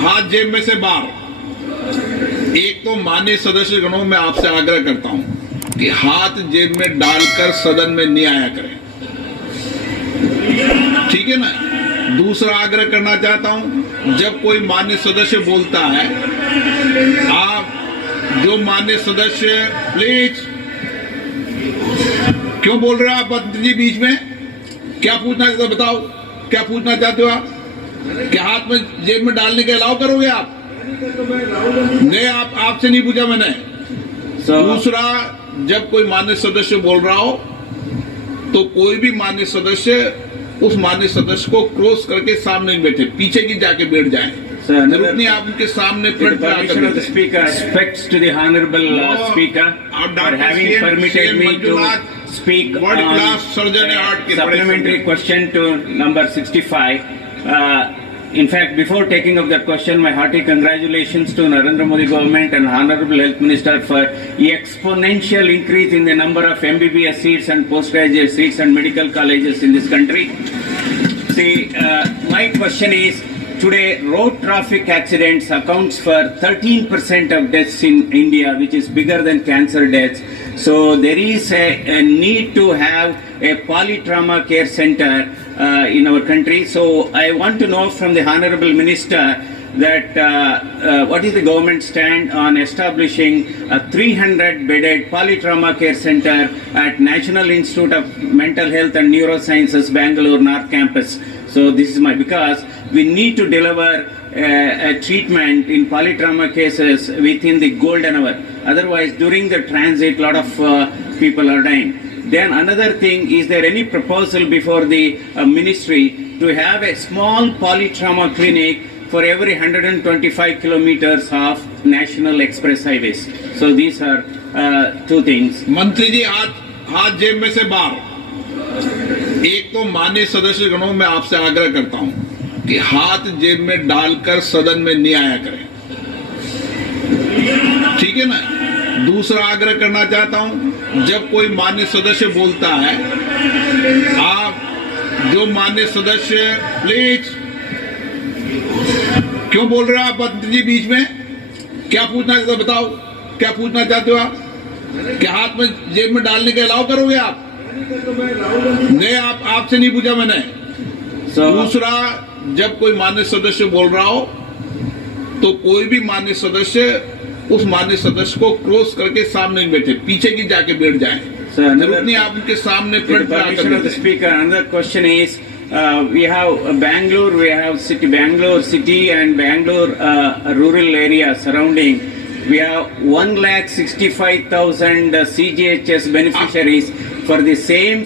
हाथ जेब में से बाहर। एक तो माननीय सदस्य गणों में आपसे आग्रह करता हूं कि हाथ जेब में डालकर सदन में नहीं आया करें, ठीक है ना। दूसरा आग्रह करना चाहता हूं, जब कोई माननीय सदस्य बोलता है, आप जो माननीय सदस्य प्लीज, क्यों बोल रहे हो आप मंत्री जी बीच में? क्या पूछना चाहते हो बताओ, क्या पूछना चाहते हो आप? क्या हाथ में जेब में डालने के अलाउ करोगे आप? नहीं, आपसे नहीं पूछा मैंने। दूसरा, जब कोई माननीय सदस्य बोल रहा हो तो कोई भी माननीय सदस्य उस माननीय सदस्य को क्रॉस करके सामने नहीं बैठे, पीछे की जाके बैठ जाए। जरूरत नहीं आप उनके सामने फ्रंट पे आकर बैठे। Speaker, respects to the honorable speaker for having permitted me to speak on supplementary question to number 65. In fact, before taking up that question, my hearty congratulations to Narendra Modi government and Honorable Health Minister for the exponential increase in the number of MBBS seats and postgraduate seats and medical colleges in this country. See, my question is, today road traffic accidents accounts for 13% of deaths in India, which is bigger than cancer deaths. So there is a need to have a polytrauma care center in our country. So I want to know from the Honorable Minister that what is the government stand on establishing a 300-bedded polytrauma care center at National Institute of Mental Health and Neurosciences, Bangalore North Campus. So this is because we need to deliver a treatment in polytrauma cases within the golden hour. Otherwise, during the transit, a lot of people are dying. Then another thing, is there any proposal before the ministry to have a small polytrauma clinic for every 125 kilometers of national express highways? So these are two things. मंत्री जी, हाथ जेब में से बाहर। एक तो माननीय सदस्य गणों में आपसे आग्रह करता हूं कि हाथ जेब में डालकर सदन में नहीं आया करें, ठीक है ना। दूसरा आग्रह करना चाहता हूं, जब कोई माननीय सदस्य बोलता है, आप जो माननीय सदस्य प्लीज, क्यों बोल रहे हो आप मंत्री जी बीच में? क्या पूछना चाहते हो बताओ, क्या पूछना चाहते हो आप? क्या हाथ में जेब में डालने के अलाउ करोगे आप? नहीं, आपसे नहीं पूछा मैंने। दूसरा, जब कोई माननीय सदस्य बोल रहा हो तो कोई भी माननीय सदस्य उस माननीय सदस्य को क्रॉस करके सामने नहीं बैठे, पीछे की जाके बैठ जाए। जरूरत नहीं आप उनके सामने फ्रंट पे आकर बैठे। Speaker, another question is, we have Bangalore, we have Bangalore city and Bangalore rural area surrounding. We have 1,65,000 CGHS beneficiaries for the same